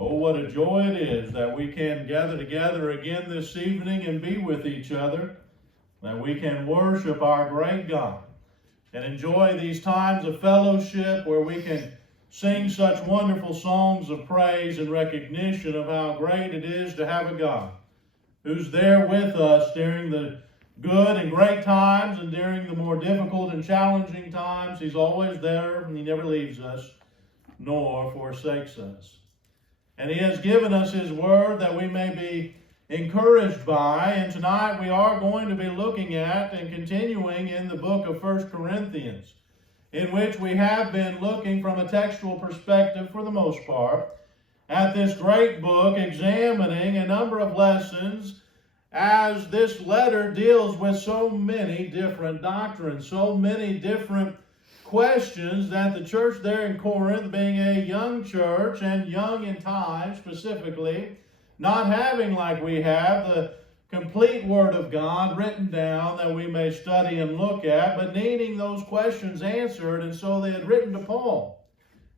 Oh, what a joy it is that we can gather together again this evening and be with each other, that we can worship our great God and enjoy these times of fellowship where we can sing such wonderful songs of praise and recognition of how great it is to have a God who's there with us during the good and great times and during the more difficult and challenging times. He's always there and He never leaves us nor forsakes us. And He has given us His Word that we may be encouraged by. And tonight we are going to be looking at and continuing in the book of 1 Corinthians, in which we have been looking from a textual perspective for the most part at this great book, examining a number of lessons as this letter deals with so many different doctrines, so many different questions that the church there in Corinth, being a young church and young in time specifically, not having like we have the complete Word of God written down that we may study and look at, but needing those questions answered, and so they had written to Paul.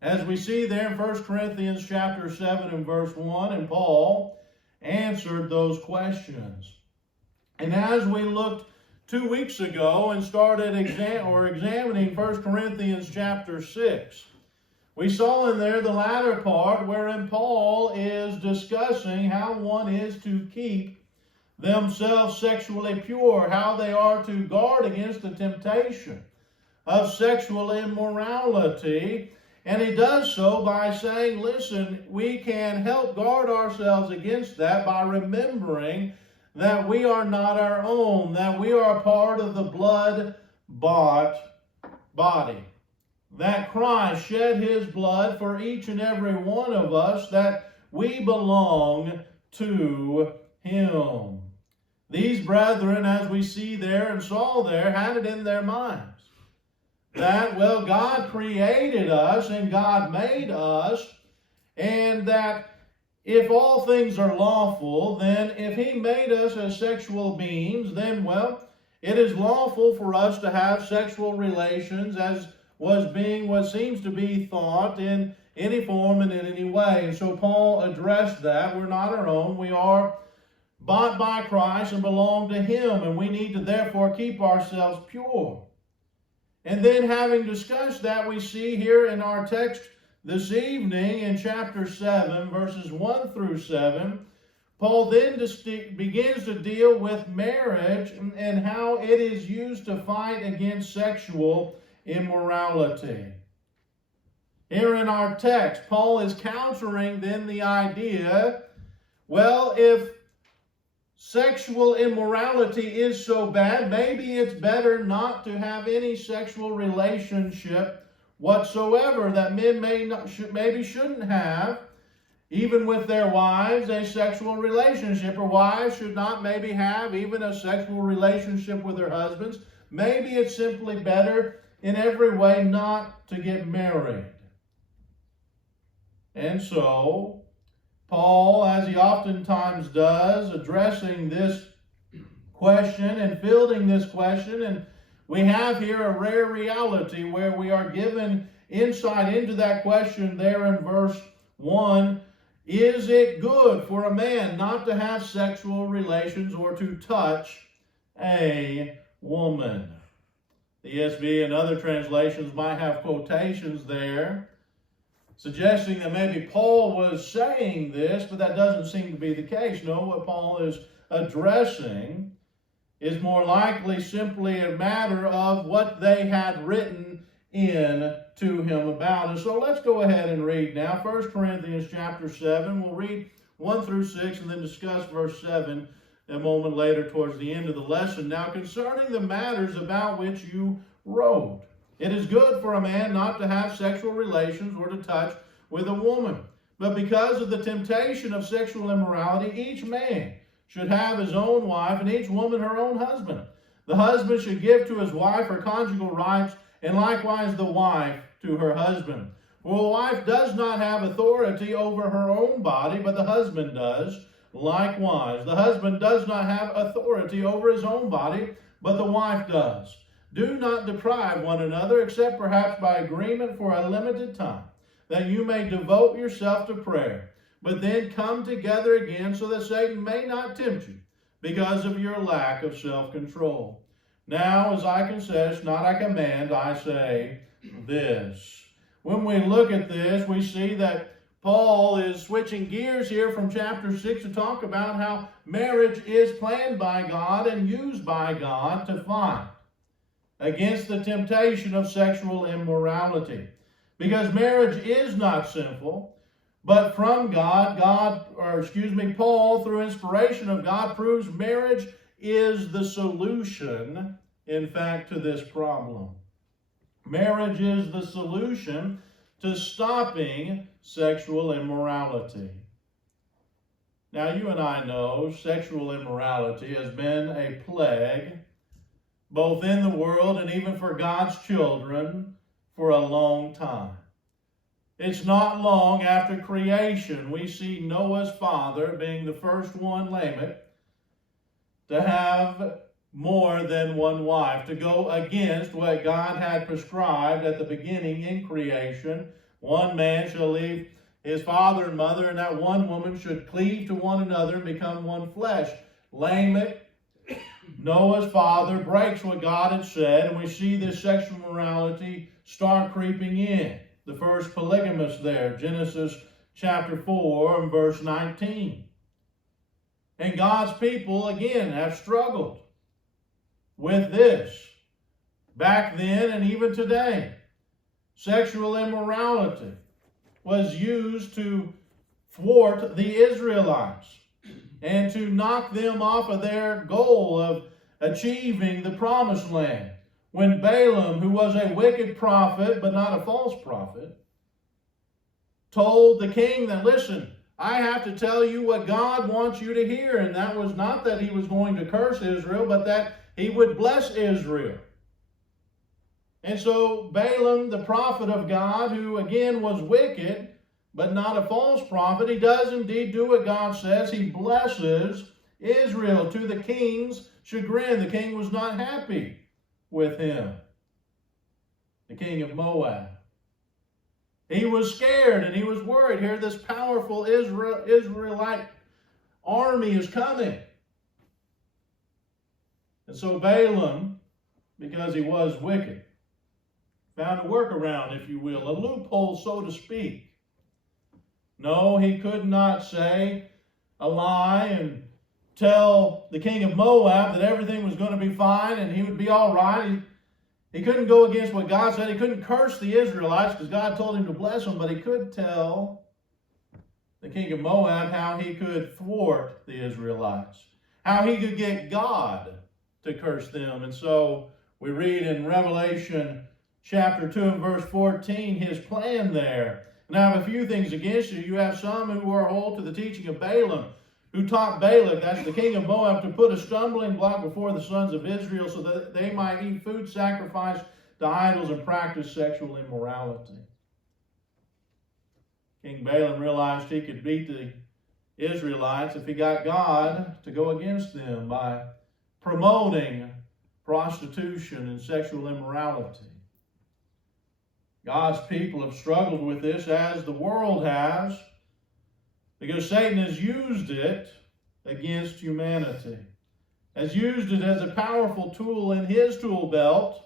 As we see there in 1 Corinthians chapter 7 and verse 1, and Paul answered those questions. And as we looked 2 weeks ago and started examining 1 Corinthians chapter 6, we saw in there the latter part wherein Paul is discussing how one is to keep themselves sexually pure, how they are to guard against the temptation of sexual immorality. And he does so by saying, listen, we can help guard ourselves against that by remembering that we are not our own, that we are a part of the blood-bought body, that Christ shed His blood for each and every one of us, that we belong to Him. These brethren, as we see there and saw there, had it in their minds that, well, God created us and God made us, and that if all things are lawful, then if He made us as sexual beings, then, well, it is lawful for us to have sexual relations as was being what seems to be thought in any form and in any way. And so Paul addressed that. We're not our own. We are bought by Christ and belong to Him, and we need to therefore keep ourselves pure. And then, having discussed that, we see here in our text this evening in chapter 7, verses 1 through 7, Paul then begins to deal with marriage and how it is used to fight against sexual immorality. Here in our text, Paul is countering then the idea, well, if sexual immorality is so bad, maybe it's better not to have any sexual relationship whatsoever, that men maybe shouldn't have, even with their wives, a sexual relationship, or wives should not maybe have even a sexual relationship with their husbands. Maybe it's simply better in every way not to get married. And so, Paul, as he oftentimes does, addressing this question and fielding this question, and we have here a rare reality where we are given insight into that question there in verse 1. Is it good for a man not to have sexual relations or to touch a woman? The ESV and other translations might have quotations there suggesting that maybe Paul was saying this, but that doesn't seem to be the case. No, what Paul is addressing is more likely simply a matter of what they had written in to him about. And so let's go ahead and read now 1 Corinthians chapter 7. We'll read 1 through 6 and then discuss verse 7 a moment later towards the end of the lesson. Now, concerning the matters about which you wrote, it is good for a man not to have sexual relations or to touch with a woman. But because of the temptation of sexual immorality, each man should have his own wife, and each woman her own husband. The husband should give to his wife her conjugal rights, and likewise the wife to her husband. For the wife does not have authority over her own body, but the husband does. Likewise, the husband does not have authority over his own body, but the wife does. Do not deprive one another, except perhaps by agreement for a limited time, that you may devote yourself to prayer. but then come together again so that Satan may not tempt you because of your lack of self-control. Now, as I confess, not I command, I say this. When we look at this, we see that Paul is switching gears here from chapter 6 to talk about how marriage is planned by God and used by God to fight against the temptation of sexual immorality. Because marriage is not sinful, but from Paul, through inspiration of God, proves marriage is the solution, in fact, to this problem. Marriage is the solution to stopping sexual immorality. Now, you and I know sexual immorality has been a plague, both in the world and even for God's children, for a long time. It's not long after creation we see Noah's father, being the first one, Lamech, to have more than one wife, to go against what God had prescribed at the beginning in creation. One man shall leave his father and mother, and that one woman should cleave to one another and become one flesh. Lamech, Noah's father, breaks what God had said, and we see this sexual morality start creeping in. The first polygamist there, Genesis chapter 4 and verse 19. And God's people, again, have struggled with this back then and even today. Sexual immorality was used to thwart the Israelites and to knock them off of their goal of achieving the promised land. When Balaam, who was a wicked prophet but not a false prophet, told the king that, listen, I have to tell you what God wants you to hear. And that was not that he was going to curse Israel, but that he would bless Israel. And so Balaam, the prophet of God, who again was wicked, but not a false prophet, he does indeed do what God says. He blesses Israel to the king's chagrin. The king was not happy with him, the king of Moab. He was scared and he was worried. Here, this powerful Israelite army is coming. And so Balaam, because he was wicked, found a workaround, if you will, a loophole, so to speak. No, he could not say a lie and tell the king of Moab that everything was going to be fine and he would be all right. He couldn't go against what God said. He couldn't curse the Israelites because God told him to bless them, but he could tell the king of Moab how he could thwart the Israelites, how he could get God to curse them. And so we read in Revelation chapter 2 and verse 14 his plan there. And I have a few things against you. You have some who are whole to the teaching of Balaam, who taught Balak, that's the king of Moab, to put a stumbling block before the sons of Israel so that they might eat food sacrificed to idols and practice sexual immorality. King Balaam realized he could beat the Israelites if he got God to go against them by promoting prostitution and sexual immorality. God's people have struggled with this as the world has, because Satan has used it against humanity, has used it as a powerful tool in his tool belt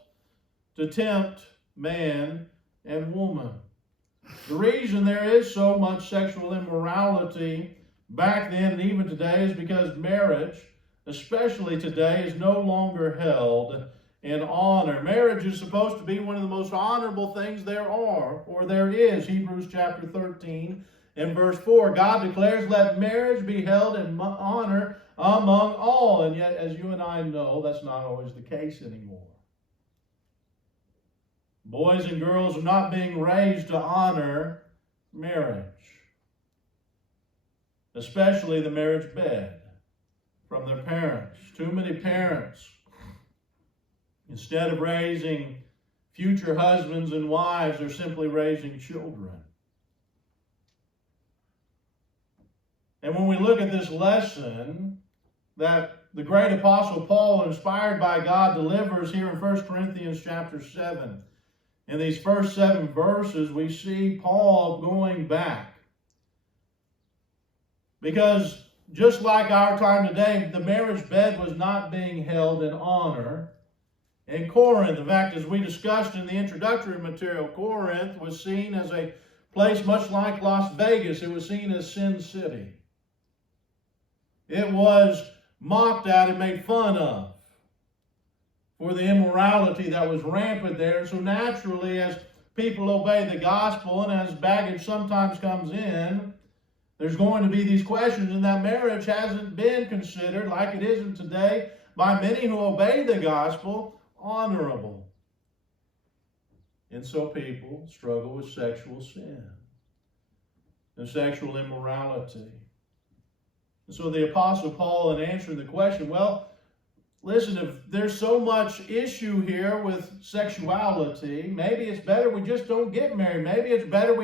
to tempt man and woman. The reason there is so much sexual immorality back then and even today is because marriage, especially today, is no longer held in honor. Marriage is supposed to be one of the most honorable things there are, or there is. Hebrews chapter 13 and verse 4, God declares, let marriage be held in honor among all. And yet, as you and I know, that's not always the case anymore. Boys and girls are not being raised to honor marriage, especially the marriage bed, from their parents. Too many parents, instead of raising future husbands and wives, are simply raising children. And when we look at this lesson that the great apostle Paul, inspired by God, delivers here in 1 Corinthians chapter 7, in these first 7 verses, we see Paul going back Because just like our time today, the marriage bed was not being held in honor in Corinth. In fact, as we discussed in the introductory material, Corinth was seen as a place much like Las Vegas. It was seen as Sin City. It was mocked at and made fun of for the immorality that was rampant there. And so naturally, as people obey the gospel and as baggage sometimes comes in, there's going to be these questions, and that marriage hasn't been considered, like it isn't today, by many who obey the gospel, honorable. And so people struggle with sexual sin and sexual immorality. And so the Apostle Paul, in answering the question, well, listen, if there's so much issue here with sexuality, maybe it's better we just don't get married. Maybe it's better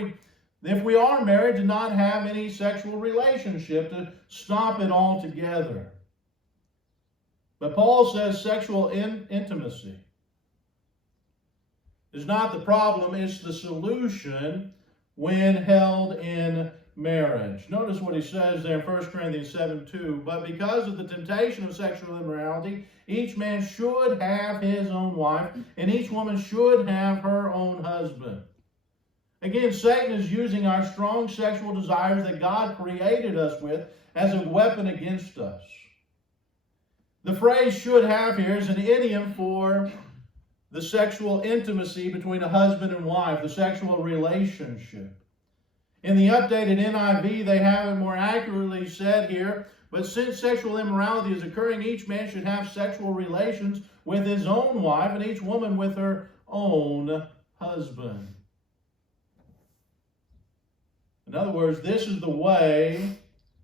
if we are married, to not have any sexual relationship, to stop it altogether. But Paul says sexual intimacy is not the problem, it's the solution when held in marriage. Notice what he says there in 1 Corinthians 7:2. But because of the temptation of sexual immorality, each man should have his own wife, and each woman should have her own husband. Again, Satan is using our strong sexual desires that God created us with as a weapon against us. The phrase should have here is an idiom for the sexual intimacy between a husband and wife, the sexual relationship. In the updated NIV, they have it more accurately said here, but since sexual immorality is occurring, each man should have sexual relations with his own wife and each woman with her own husband. In other words, this is the way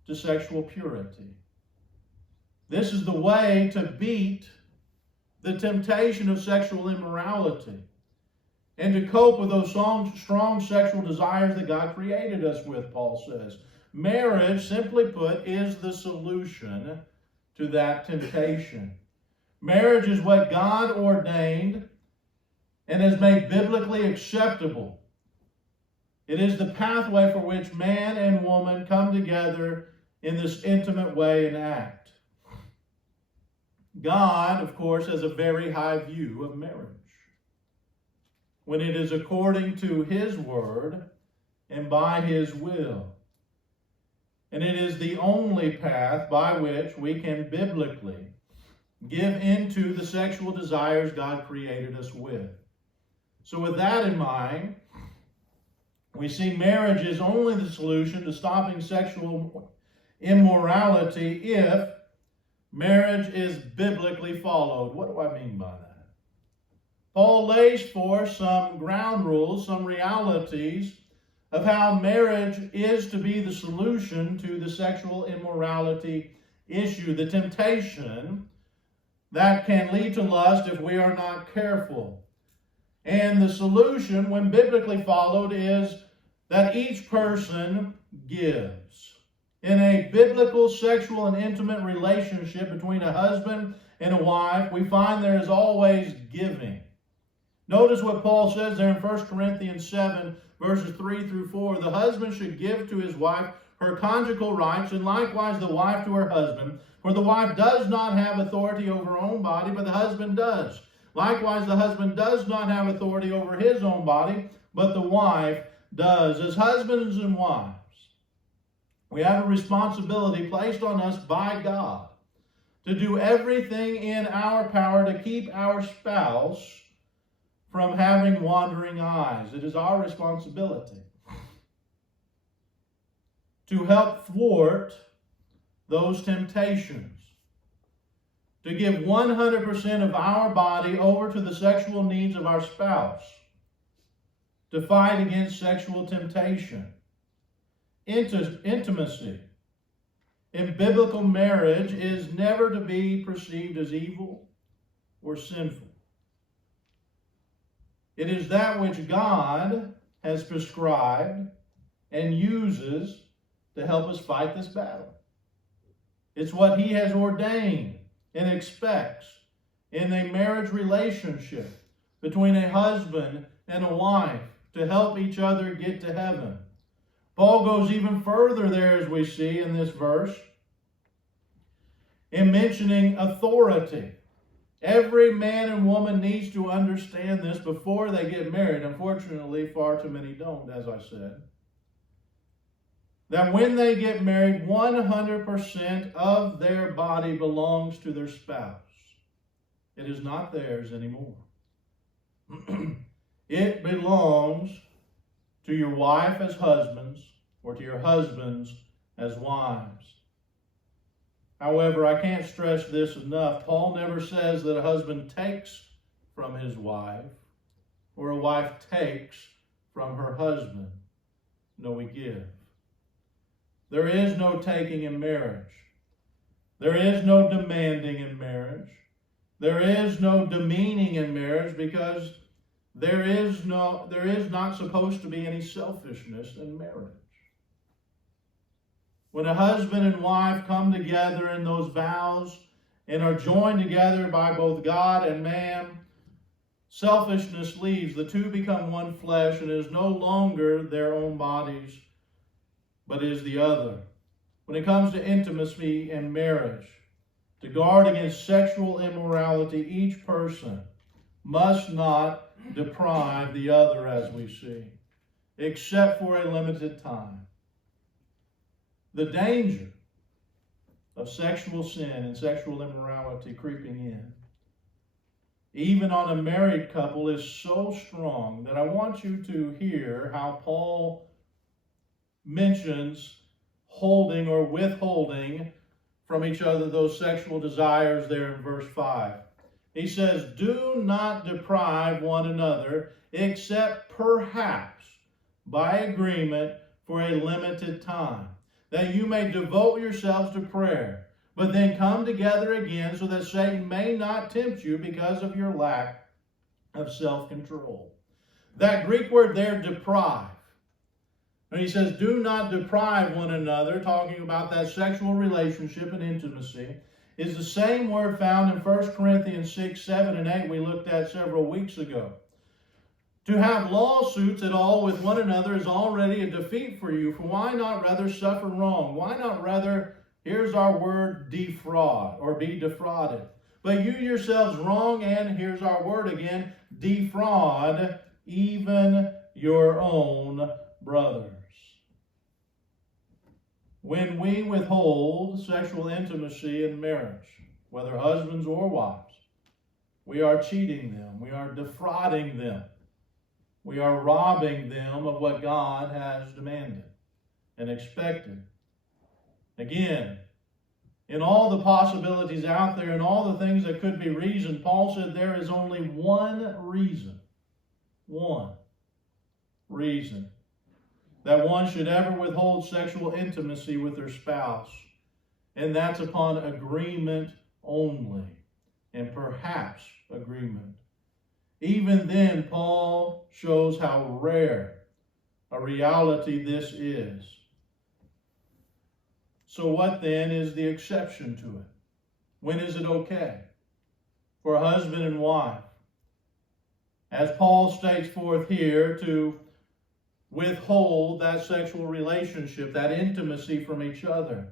to sexual purity. This is the way to beat the temptation of sexual immorality and to cope with those strong sexual desires that God created us with, Paul says. Marriage, simply put, is the solution to that temptation. Marriage is what God ordained and has made biblically acceptable. It is the pathway for which man and woman come together in this intimate way and act. God, of course, has a very high view of marriage when it is according to His word and by His will. And it is the only path by which we can biblically give into the sexual desires God created us with. So with that in mind, we see marriage is only the solution to stopping sexual immorality if marriage is biblically followed. What do I mean by that? Paul lays forth some ground rules, some realities of how marriage is to be the solution to the sexual immorality issue, the temptation that can lead to lust if we are not careful. And the solution, when biblically followed, is that each person gives. In a biblical sexual and intimate relationship between a husband and a wife, we find there is always giving. Notice what Paul says there in 1 Corinthians 7, verses 3 through 4. The husband should give to his wife her conjugal rights, and likewise the wife to her husband. For the wife does not have authority over her own body, but the husband does. Likewise, the husband does not have authority over his own body, but the wife does. As husbands and wives, we have a responsibility placed on us by God to do everything in our power to keep our spouse from having wandering eyes. It is our responsibility to help thwart those temptations, to give 100% of our body over to the sexual needs of our spouse, to fight against sexual temptation. Intimacy in biblical marriage is never to be perceived as evil or sinful. It is that which God has prescribed and uses to help us fight this battle. It's what He has ordained and expects in a marriage relationship between a husband and a wife to help each other get to heaven. Paul goes even further there, as we see in this verse, in mentioning authority. Every man and woman needs to understand this before they get married. Unfortunately, far too many don't, as I said. That when they get married, 100% of their body belongs to their spouse. It is not theirs anymore. It belongs to your wife as husbands, or to your husbands as wives. However, I can't stress this enough. Paul never says that a husband takes from his wife, or a wife takes from her husband. No, we give. There is no taking in marriage. There is no demanding in marriage. There is no demeaning in marriage, because there is not supposed to be any selfishness in marriage. When a husband and wife come together in those vows and are joined together by both God and man, selfishness leaves. The two become one flesh, and it is no longer their own bodies, but is the other. When it comes to intimacy and marriage, to guard against sexual immorality, each person must not deprive the other, as we see, except for a limited time. The danger of sexual sin and sexual immorality creeping in, even on a married couple, is so strong that I want you to hear how Paul mentions holding or withholding from each other those sexual desires there in verse 5. He says, "Do not deprive one another, except perhaps by agreement for a limited time, that you may devote yourselves to prayer, but then come together again, so that Satan may not tempt you because of your lack of self-control." That Greek word there, deprive. And he says, do not deprive one another, talking about that sexual relationship and intimacy, is the same word found in 1 Corinthians 6, 7, and 8 we looked at several weeks ago. To have lawsuits at all with one another is already a defeat for you, for why not rather suffer wrong? Why not rather, here's our word, defraud, or be defrauded? But you yourselves wrong, and here's our word again, defraud even your own brothers. When we withhold sexual intimacy in marriage, whether husbands or wives, we are cheating them, we are defrauding them. We are robbing them of what God has demanded and expected. Again, in all the possibilities out there and all the things that could be reasoned, Paul said there is only one reason that one should ever withhold sexual intimacy with their spouse, and that's upon agreement only, and perhaps agreement. Even then, Paul shows how rare a reality this is. So what then is the exception to it? When is it okay for a husband and wife, as Paul states forth here, to withhold that sexual relationship, that intimacy from each other?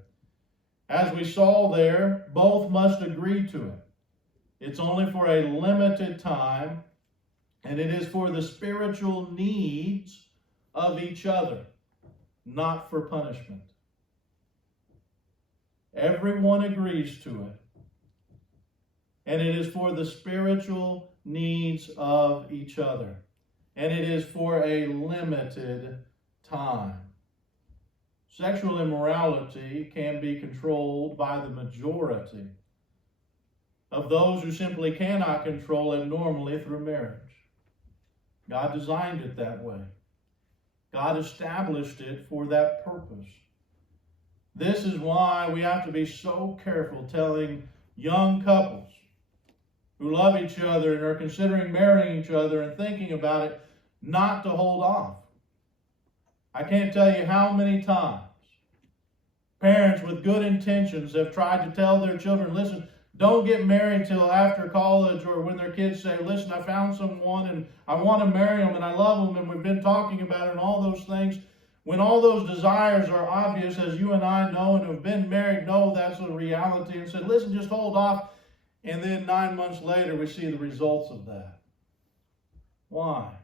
As we saw there, both must agree to it. It's only for a limited time, and it is for the spiritual needs of each other, not for punishment. Everyone agrees to it, and it is for the spiritual needs of each other, and it is for a limited time. Sexual immorality can be controlled by the majority of those who simply cannot control it normally through marriage. God designed it that way. God established it for that purpose. This is why we have to be so careful telling young couples who love each other and are considering marrying each other and thinking about it, not to hold off. I can't tell you how many times parents with good intentions have tried to tell their children, listen, don't get married till after college, or when their kids say, listen, I found someone and I want to marry them and I love them and we've been talking about it and all those things. When all those desires are obvious, as you and I know and have been married, know that's a reality, and said, listen, just hold off. And then 9 months later, we see the results of that. Why?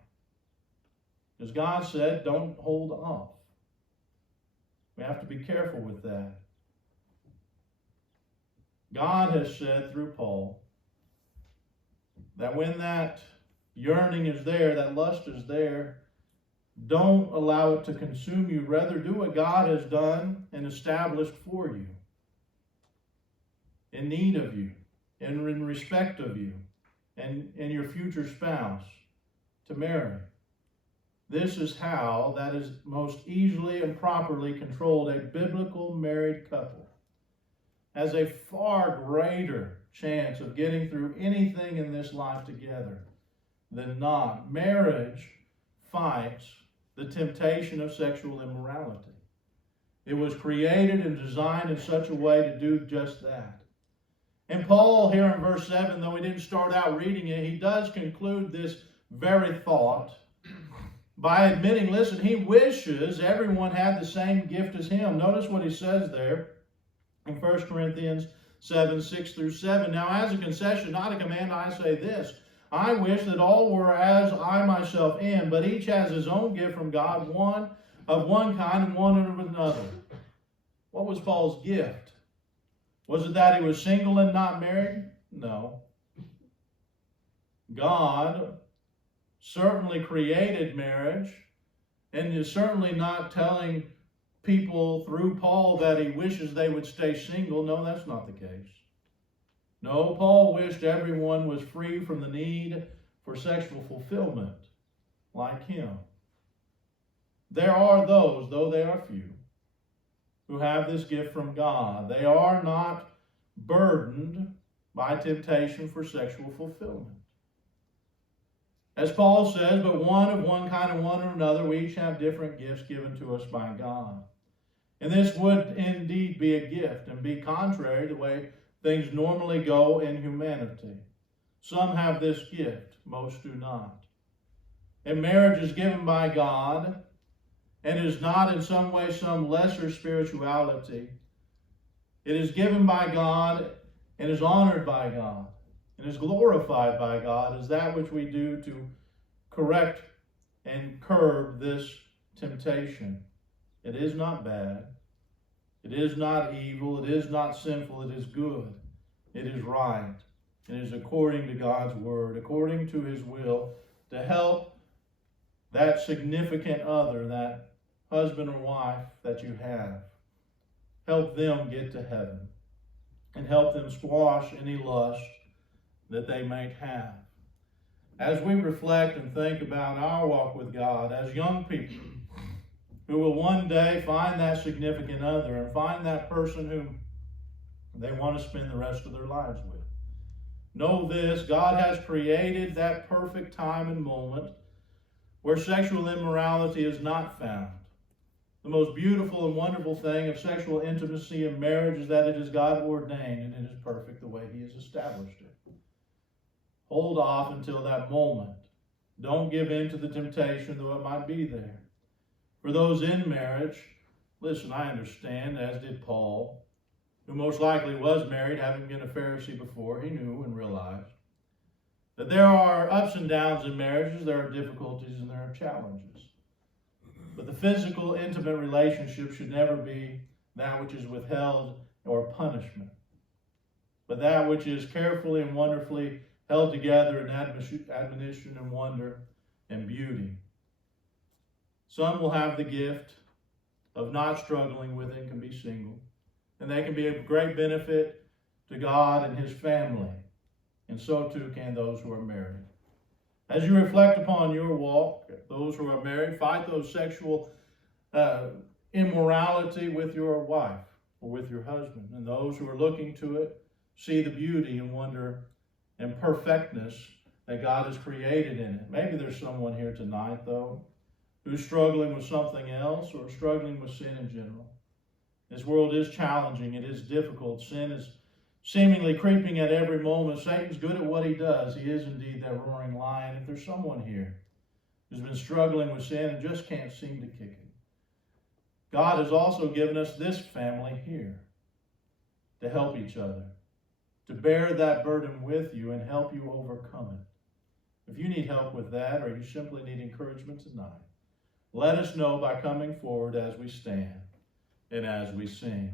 Because God said, don't hold off. We have to be careful with that. God has said through Paul that when that yearning is there, that lust is there, don't allow it to consume you. Rather, do what God has done and established for you, in need of you, and in respect of you, and your future spouse to marry. This is how that is most easily and properly controlled. A biblical married couple has a far greater chance of getting through anything in this life together than not. Marriage fights the temptation of sexual immorality. It was created and designed in such a way to do just that. And Paul here in verse 7, though he didn't start out reading it, he does conclude this very thought by admitting, listen, he wishes everyone had the same gift as him. Notice what he says there in 1 Corinthians 7, 6 through 7. Now, as a concession, not a command, I say this. I wish that all were as I myself am, but each has his own gift from God, one of one kind and one of another. What was Paul's gift? Was it that he was single and not married? No. God certainly created marriage and is certainly not telling people through Paul that he wishes they would stay single. No, that's not the case. No, Paul wished everyone was free from the need for sexual fulfillment like him. There are those, though they are few, who have this gift from God. They are not burdened by temptation for sexual fulfillment. As Paul says, but one of one kind and one of another, we each have different gifts given to us by God. And this would indeed be a gift and be contrary to the way things normally go in humanity. Some have this gift, most do not. And marriage is given by God and is not in some way some lesser spirituality. It is given by God and is honored by God and is glorified by God as that which we do to correct and curb this temptation. It is not bad. It is not evil. It is not sinful. It is good. It is right. It is according to God's word, according to his will, to help that significant other, that husband or wife that you have. Help them get to heaven and help them squash any lust that they might have. As we reflect and think about our walk with God as young people who will one day find that significant other and find that person whom they want to spend the rest of their lives with, know this: God has created that perfect time and moment where sexual immorality is not found. The most beautiful and wonderful thing of sexual intimacy in marriage is that it is God ordained and it is perfect the way he has established it. Hold off until that moment. Don't give in to the temptation, though it might be there. For those in marriage, listen, I understand, as did Paul, who most likely was married, having been a Pharisee before. He knew and realized that there are ups and downs in marriages, there are difficulties and there are challenges. But the physical, intimate relationship should never be that which is withheld or punishment, but that which is carefully and wonderfully held together in admonition and wonder and beauty. Some will have the gift of not struggling with it and can be single, and they can be of great benefit to God and his family, and so too can those who are married. As you reflect upon your walk, those who are married, fight those sexual immorality with your wife or with your husband. And those who are looking to it, see the beauty and wonder and perfectness that God has created in it. Maybe there's someone here tonight, though, who's struggling with something else or struggling with sin in general. This world is challenging. It is difficult. Sin is seemingly creeping at every moment. Satan's good at what he does. He is indeed that roaring lion. If there's someone here who's been struggling with sin and just can't seem to kick it, God has also given us this family here to help each other, to bear that burden with you and help you overcome it. If you need help with that, or you simply need encouragement tonight, let us know by coming forward as we stand and as we sing.